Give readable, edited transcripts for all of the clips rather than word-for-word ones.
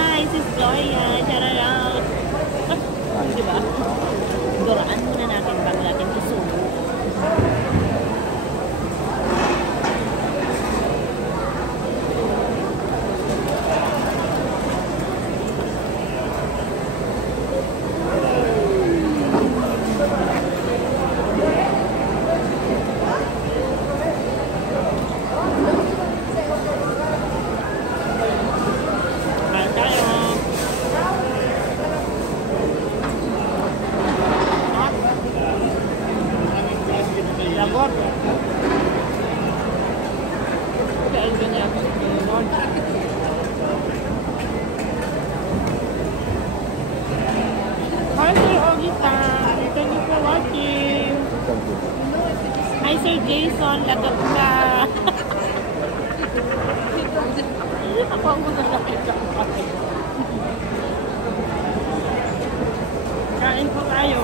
Hi, sis Gloria. Chararot. Diba? Duraan muna natin bago natin isubo. Hi, Sir Jason. Lagap ka. Ako ang maglalakit ako. Kain po tayo.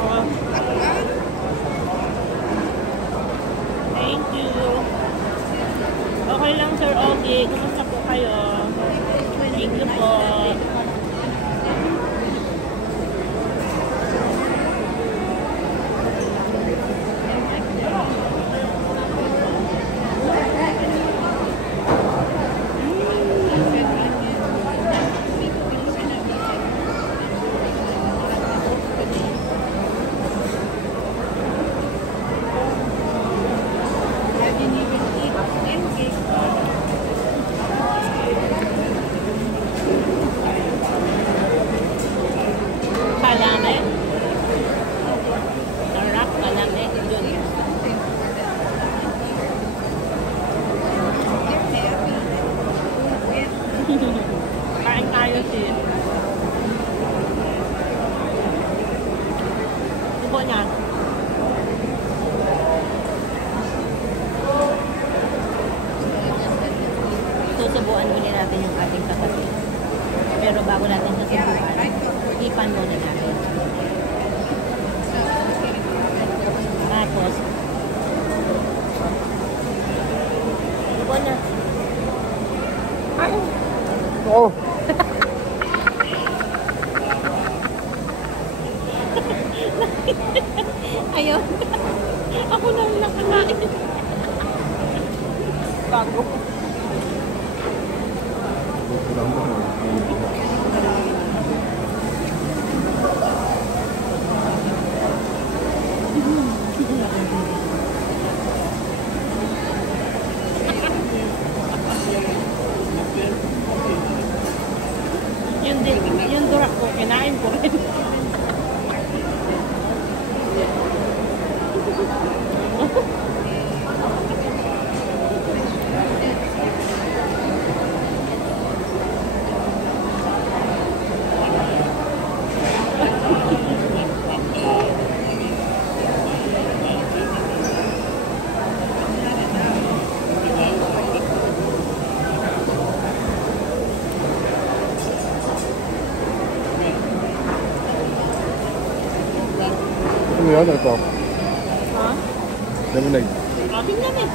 Thank you. Okay lang, Sir Ogie. Kumusta po kayo? Thank you po. Kain tayo sis. Subo niya. Susubuan muna natin yung ating kapatid. Pero bago natin susubuan, ipan muna natin. Tapos, subo na. Oh. Ayaw. Ako na lang nakakain. Bago. Yung durak ko, kinain ko rin. Ano yan? Ito? Ha? Lemonade. Akin yan eh.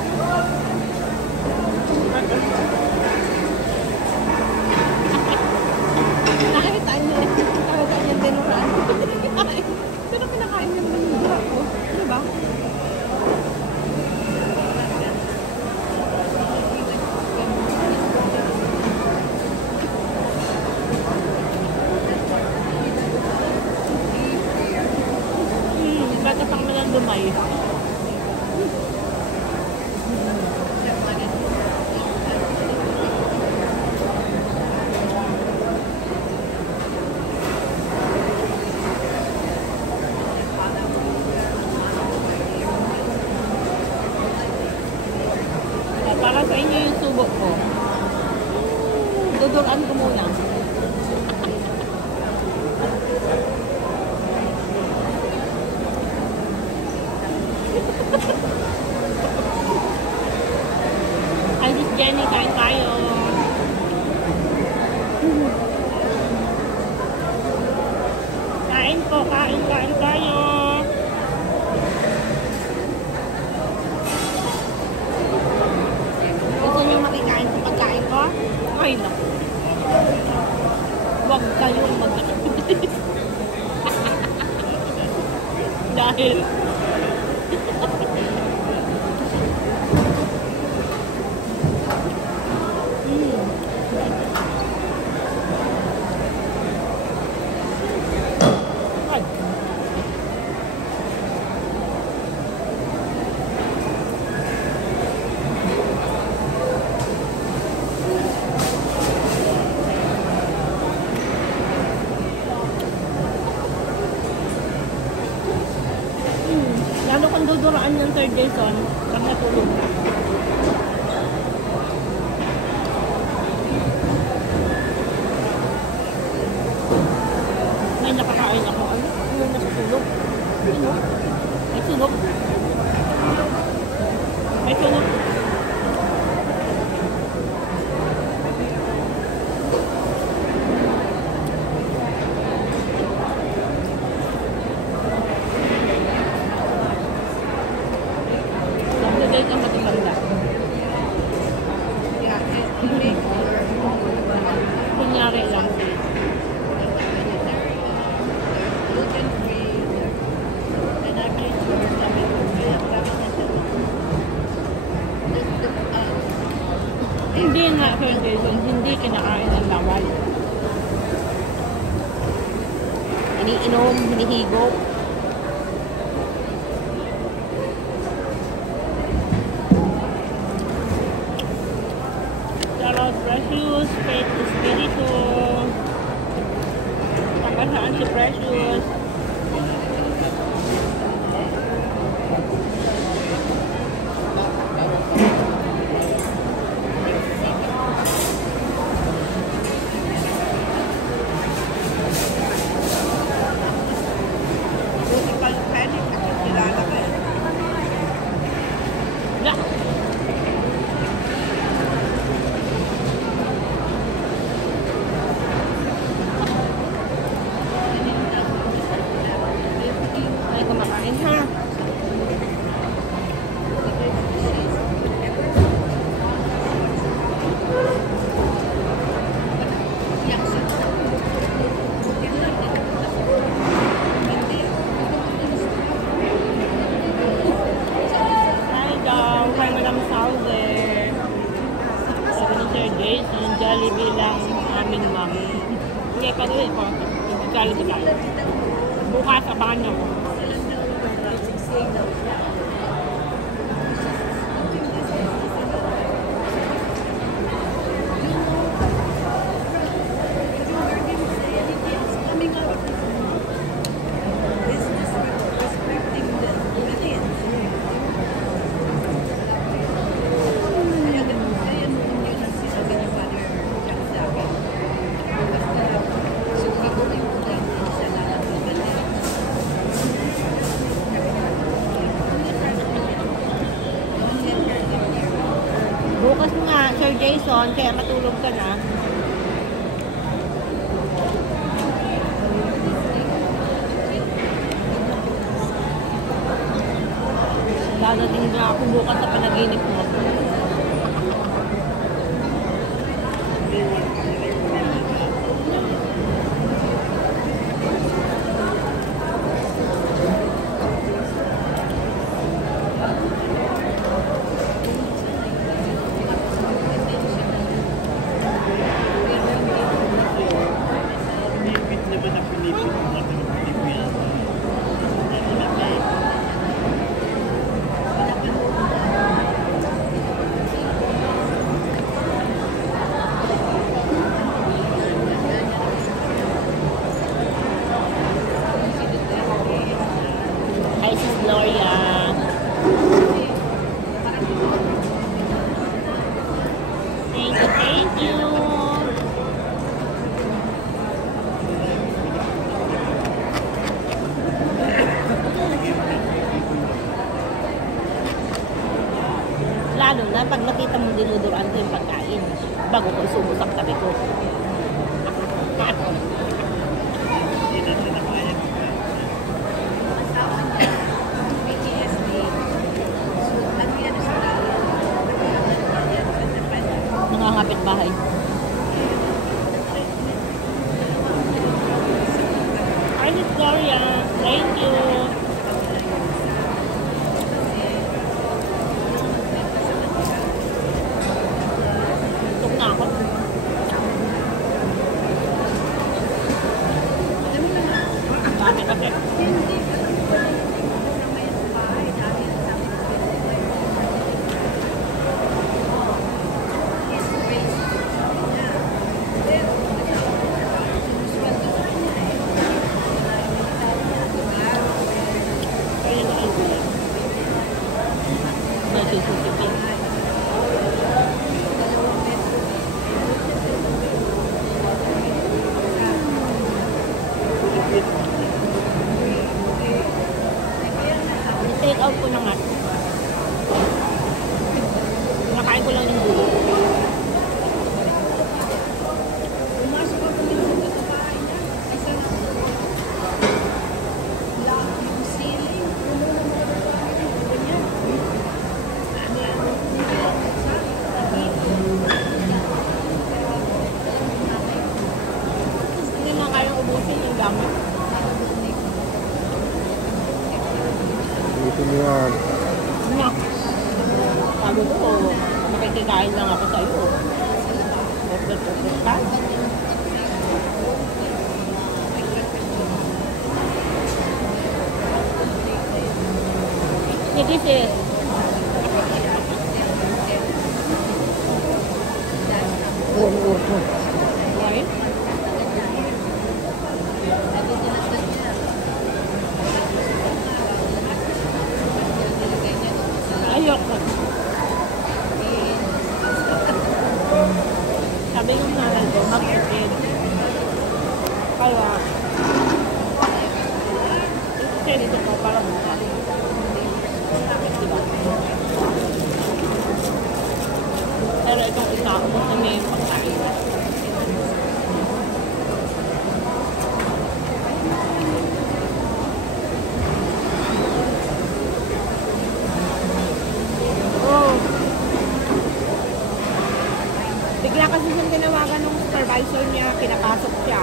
Nakakita niyo eh. Nakakita niyo din naman. Pero pinakain niyo naman yung dura ko. Ano ba? Bata pang malang dumay. Para sa inyo yung subo ko. Duduran ko muna. Ay, Sis Jenny, kain tayo. Kain po, kain tayo. Gusto niyo makikain sa pagkain ko? Ay, naku. Huwag kayong mag dahil Ay. Lalo kung duduraan yung third day son, pag natulog na. May nakakain ako. Ano? Ano nasa tulog? Ano? May tulog. May tulog. Day ka matutanda. Kunyari lang. Hindi nga, Ferguson, hindi kinakain ng lawal. Iniinom, hinihigop. Precious, Faith Espiritu. Kapasaan si Precious. Yeah. Ay, kumakain ha. Hi daw, kay Madam Sauder. Sabi ni Sir Jason, Jollibee lang aming ma'am. Hindi, pag-uwi ko. Jollibee lang. Bukas, abangan niyo ko. Bukas nga, Sir Jason, kaya matulog ka na. Dadating na ako bukas sa panaginip mo. Kain lang ako sa'yo. Order ka? This is right? Ayoko. Sabi ng nanay ko, mag-eat. Kaya, i-send ito ko para bukas. Diba? Pero itong isa, ubos na may pagkain. Oh. Bigla kasi siyang tinawagan ng supervisor niya, pinapasok siya.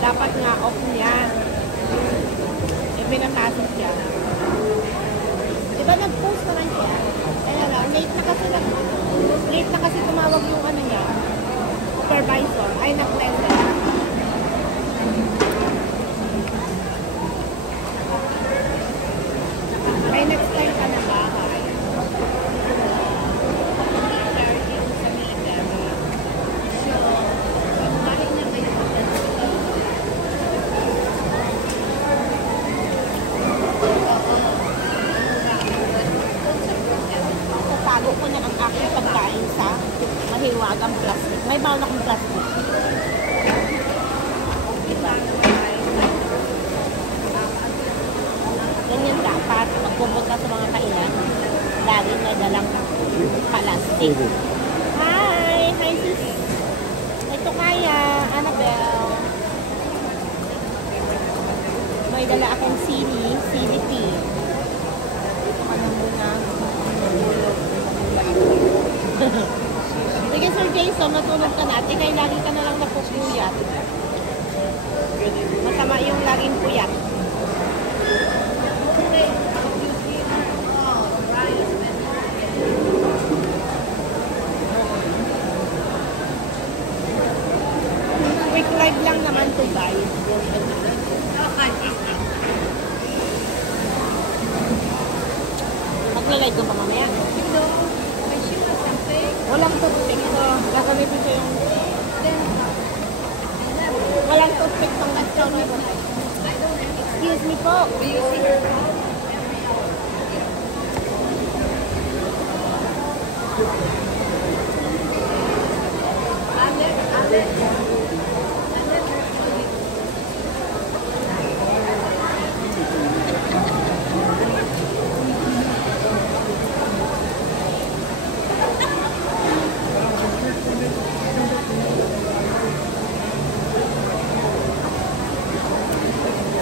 Dapat nga off niya. Eh, pinapasok siya. Diba nag-post naman siya? Kaya lang, late na kasi tumawag yung ano niya, supervisor. Ay, na-cleanse. Ay, next time ka na ba? Tago ko na ang aking pagkain sa mahiwagang plastic. May bawal akong plastic. Ganyan dapat. Magpupunta sa mga kainan. Lagi may dalang plastic. Hi! Hi sis! Ito kaya, Annabelle. May dala akong sili tea. Ito ka na muna. Sige Sir Jason, matulog ka na. At ikay lagi ka na lang napupuyat. Masama yung laging puyat. Quick live lang naman to guys. Magla-live ko pa mamaya. Walang toothpick. So, gagamitin ko yung... Walang toothpick pang nag-chow na po. Excuse me po.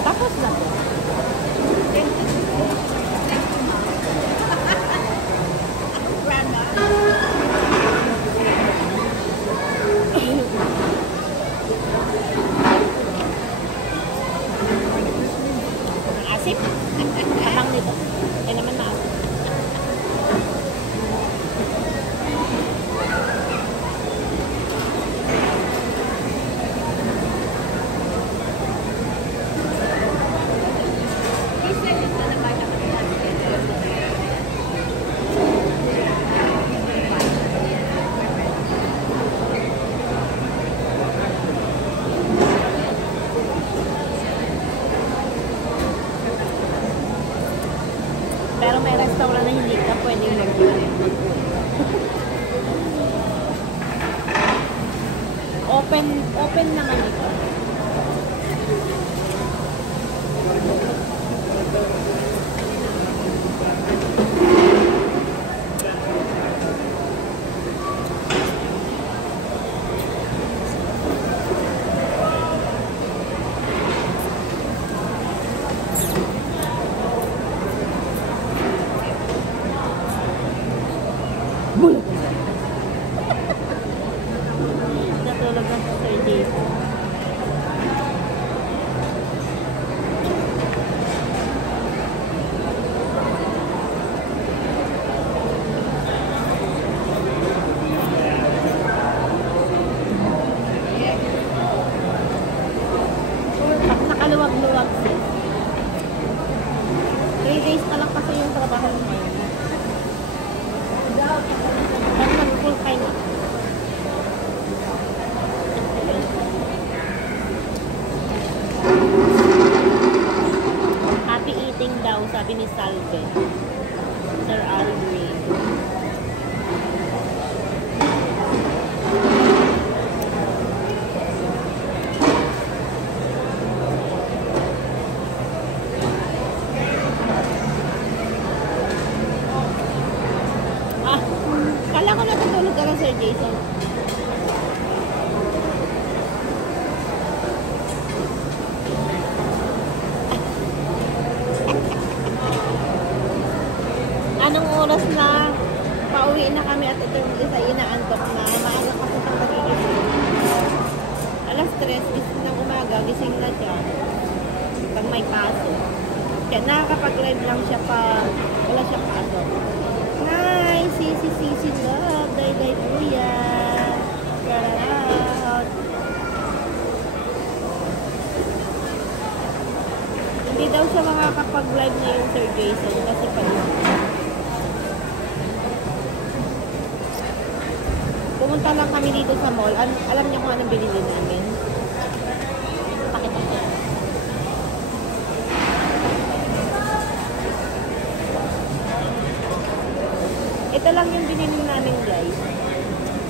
Tapos na po. Asip? Abang nito. Ay naman maasip. Pero may restaurant na hindi ka pwedeng mag-food. Open naman ito. Natulog ng Sir Jason. lasing na siya. Pag may paso. Kaya nakakapag-live lang siya pa wala siya paso. Hi! Sisi love! Day kuya! Shout! Hindi daw siya makakapag-live ngayon, Sir Jason, kasi pag pumunta lang kami dito sa mall. Alam niyo kung anong binili namin? Pakita ko. Ito lang yung binili namin, guys.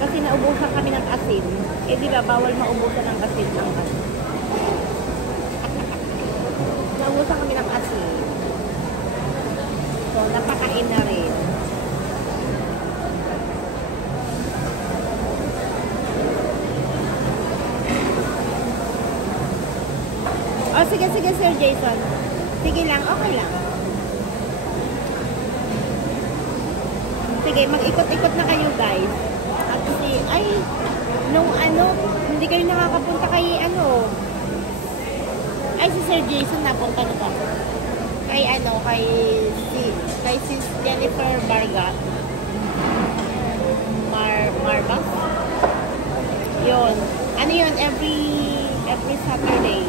Kasi naubusan kami ng asin. Eh, di ba, bawal maubusan ng asin ng asin. Naubusan kami ng asin. So, napakain na rin. Oh, sige, Sir Jason. Sige lang, okay lang. Sige, mag-ikot-ikot na kayo, guys. At ay, nung hindi kayo nakakapunta kay ay, si Sir Jason napunta na ba? Kay Sis Jennifer Vargas. Marbas? Yun. Ano yun, every Saturday.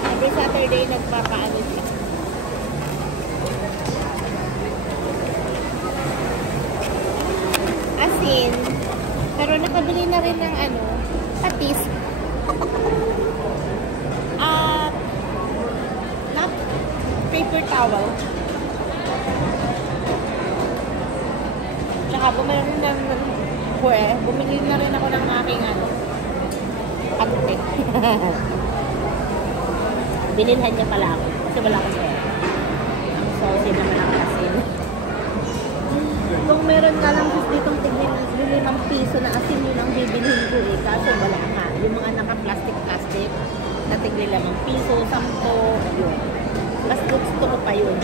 Every Saturday nagpapaano siya. Asin. Pero nakabili na rin ng patis. At not paper towel. Tsaka bumili na rin ako ng aking ante. Binilhan niya pala ako kasi wala akong pera. Ang sauce naman ang asin. Kung meron nga lang ditong tignan ng piso na asin, yun ang bibilhin ko eh. Kaso wala nga. Yung mga naka-plastic na tignan 5 piso, 10, ayun. Mas gusto ko pa yun.